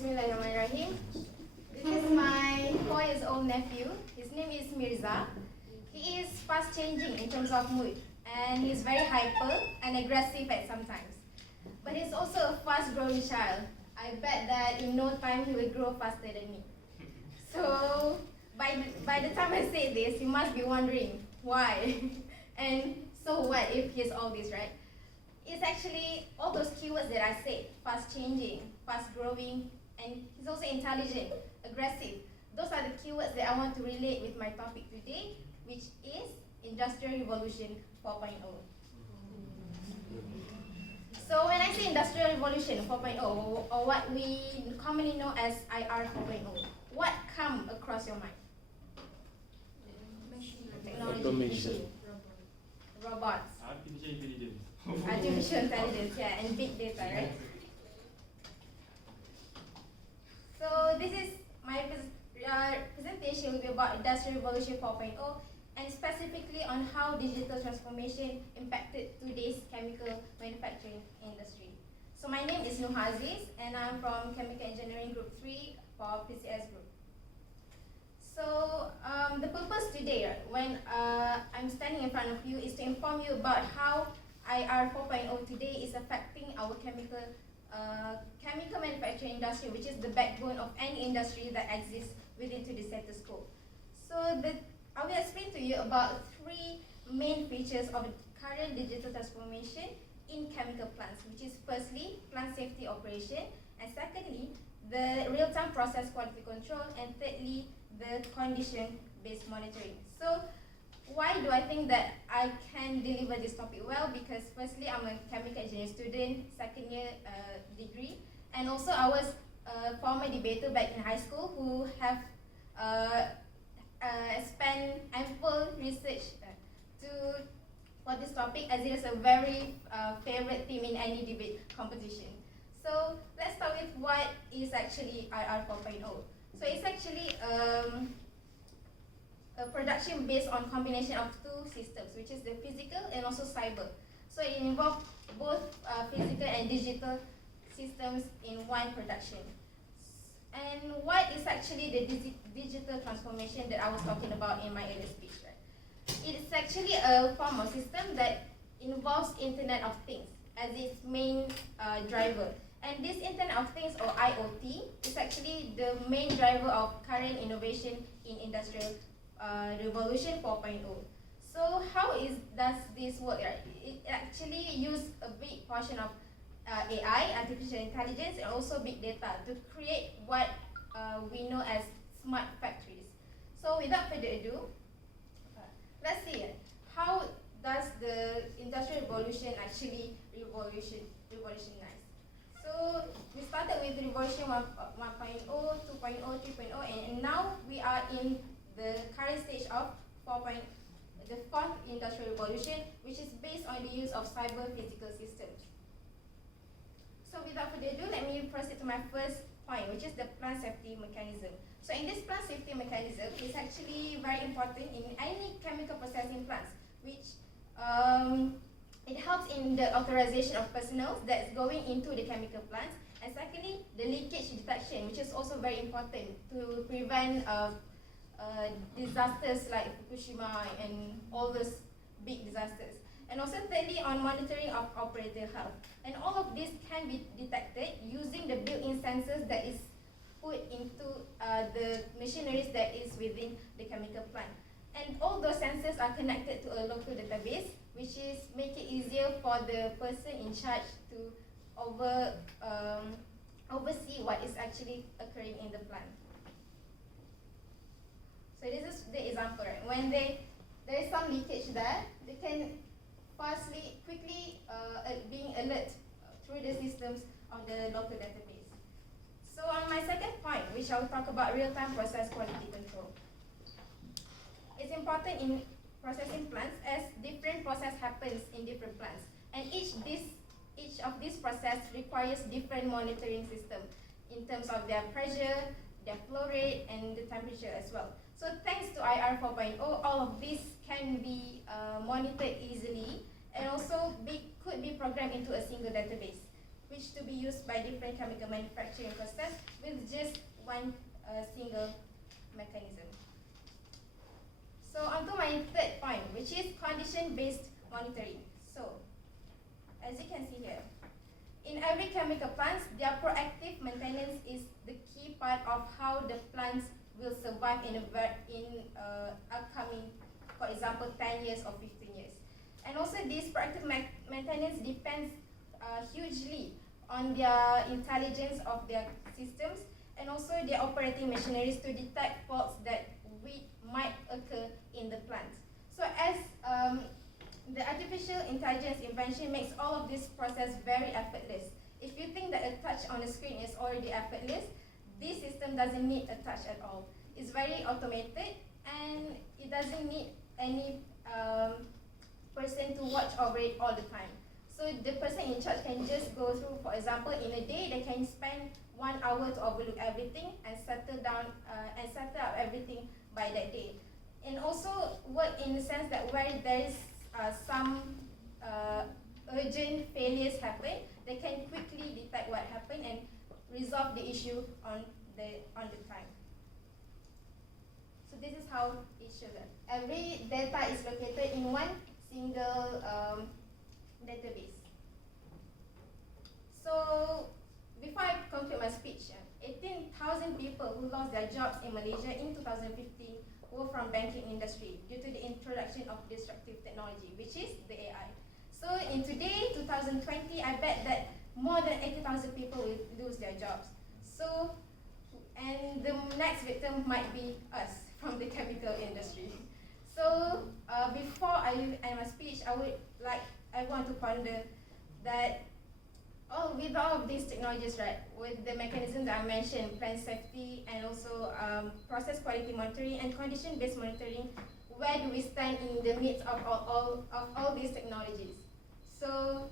Bismillahirrahmanirrahim. This is my 4-year-old nephew. His name is Mirza. He is fast changing in terms of mood, and he's very hyper and aggressive at sometimes. But he's also a fast growing child. I bet that in no time he will grow faster than me. So by the time I say this, you must be wondering why. And so what if he's all this, right? It's actually all those keywords that I said: fast changing, fast growing, and he's also intelligent, aggressive. Those are the keywords that I want to relate with my topic today, which is Industrial Revolution 4.0. So when I say Industrial Revolution 4.0, or what we commonly know as IR 4.0, what come across your mind? Technology, Automation. robots, Artificial intelligence. artificial intelligence, yeah, and big data, right? So this is my presentation will be about Industrial Revolution 4.0, and specifically on how digital transformation impacted today's chemical manufacturing industry. So my name is Nuha Aziz, and I'm from Chemical Engineering Group 3 for PCS Group. So the purpose today, when I'm standing in front of you, is to inform you about how IR 4.0 today is affecting our chemical manufacturing industry, which is the backbone of any industry that exists within the status quo. So I will explain to you about 3 main features of current digital transformation in chemical plants, which is firstly, plant safety operation, and secondly, the real-time process quality control, and thirdly, the condition-based monitoring. So why do I think that I can deliver this topic well? Because firstly, I'm a chemical engineering student, second year degree, and also I was a former debater back in high school who have spent ample research for this topic, as it is a very favorite theme in any debate competition. So let's start with what is actually IR 4.0. So it's actually a production based on combination of 2 systems, which is the physical and also cyber. So it involves both physical and digital systems in one production. And what is actually the digital transformation that I was talking about in my earlier speech, right? It's actually a form of system that involves Internet of Things as its main driver. And this Internet of Things, or IoT, is actually the main driver of current innovation in Industrial Revolution 4.0. So how does this work? Right? It actually uses a big portion of AI, artificial intelligence, and also big data to create what we know as smart factories. So without further ado, let's see how does the Industrial Revolution actually revolutionize. So we started with Revolution 1.0, 2.0, 3.0, and now we are in the current stage of the 4th Industrial Revolution, which is based on the use of cyber physical systems. So without further ado, let me proceed to my first point, which is the plant safety mechanism. So in this plant safety mechanism, it's actually very important in any chemical processing plants, which it helps in the authorization of personnel that's going into the chemical plants, and secondly, the leakage detection, which is also very important to prevent disasters like Fukushima and all those big disasters. And also thirdly, on monitoring of operator health. And all of this can be detected using the built-in sensors that is put into the machineries that is within the chemical plant. And all those sensors are connected to a local database, which is make it easier for the person in charge to oversee what is actually occurring in the plant. So this is the example, right? When there is some leakage there, they can quickly being alert through the systems of the local database. So on my second point, which I will talk about real-time process quality control. It's important in processing plants as different process happens in different plants, and each of these process requires different monitoring system in terms of their pressure, their flow rate, and the temperature as well. So thanks to IR 4.0, all of this can be monitored easily, and also could be programmed into a single database. which to be used by different chemical manufacturing process with just one single mechanism. So onto my third point, which is condition-based monitoring. So, as you can see here, in every chemical plants, their proactive maintenance is the key part of how the plants will survive in upcoming, for example, 10 years or 15 years. And also this proactive maintenance depends hugely on their intelligence of their systems and also their operating machineries to detect faults that might occur in the plant. So as the artificial intelligence invention makes all of this process very effortless. If you think that a touch on the screen is already effortless, this system doesn't need a touch at all. It's very automated and it doesn't need any person to watch over it all the time. So the person in charge can just go through, for example, in a day, they can spend 1 hour to overlook everything and settle up everything by that day. And also work in the sense that where there is some urgent failures happen, they can quickly detect what happened and resolve the issue on the time. So this is how it shows up. Every data is located in one single database. So before I conclude my speech, 18,000 people who lost their jobs in Malaysia in 2015 were from banking industry due to the introduction of disruptive technology, which is the AI. So in today, 2020, I bet that more than 80,000 people will lose their jobs. So, and the next victim might be us from the chemical industry. So before I end my speech, I would like everyone to ponder that with all of these technologies, right, with the mechanisms that I mentioned, plant safety and also process quality monitoring and condition-based monitoring, where do we stand in the midst of all these technologies? So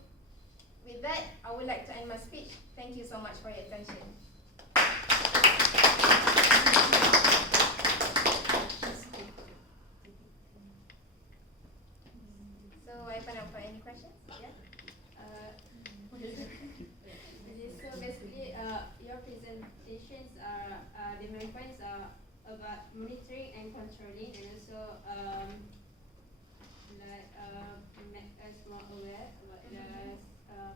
with that, I would like to end my speech. Thank you so much for your attention. So I open up for any questions? Yeah? So basically, your presentations are the main points are about monitoring and controlling, and also make us more aware about the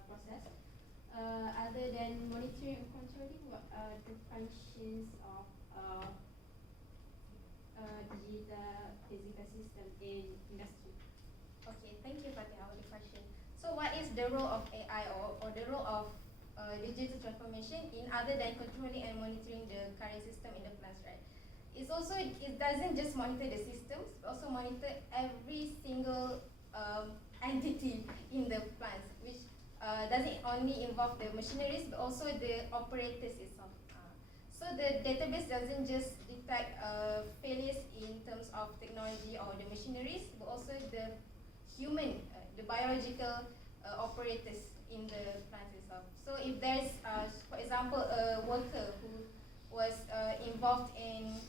process. Other than monitoring and controlling, what are the functions of digital physical system in industry? Okay, thank you, Fatihah, for the question. So what is the role of AI or the role of digital transformation in other than controlling and monitoring the current system in the plants, right? It doesn't just monitor the systems, but also monitor every single entity in the plants, which doesn't only involve the machineries, but also the operators itself. So the database doesn't just detect failures in terms of technology or the machineries, but also the human, the biological operators in the plants itself. So if there's, for example, a worker who was involved in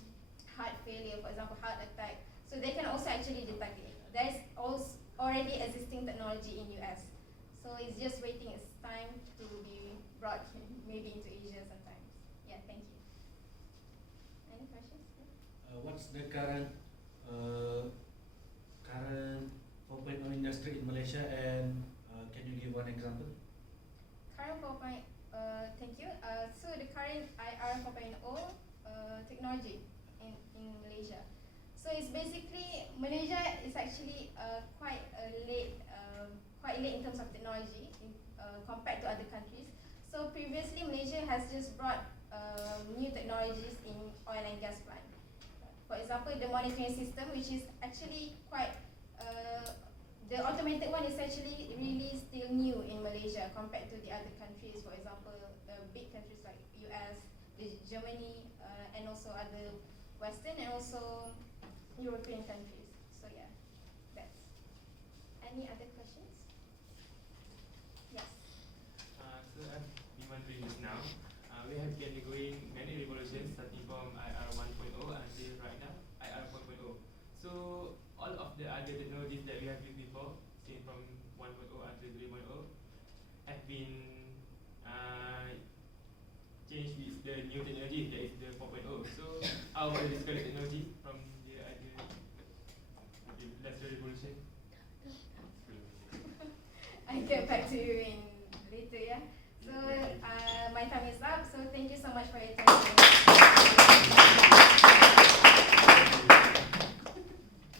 heart failure, for example, heart attack, so they can also actually detect it. There's also already existing technology in US. So it's just waiting its time to be brought maybe into Asia sometimes. Yeah, thank you. Any questions? What's the current 4.0 industry in Malaysia, and can you give one example? Current 4.0, thank you. So the current IR 4.0 technology in Malaysia. So it's basically, Malaysia is actually quite late in terms of technology compared to other countries. So previously, Malaysia has just brought new technologies in oil and gas plant. For example, the monitoring system, which is actually quite, the automated one is actually really still new in Malaysia compared to the other countries. For example, the big countries like US, Germany, and also other Western and also European countries. So yeah, that's. Any other questions? Yes. So as we wondering just now, we have been undergoing many revolutions starting from IR 1.0 until right now IR 4.0. So all of the other technologies that we have used before, since from 1.0 until 3.0, have been change with the new technology, that is the 4.0. So how about the discrete technology from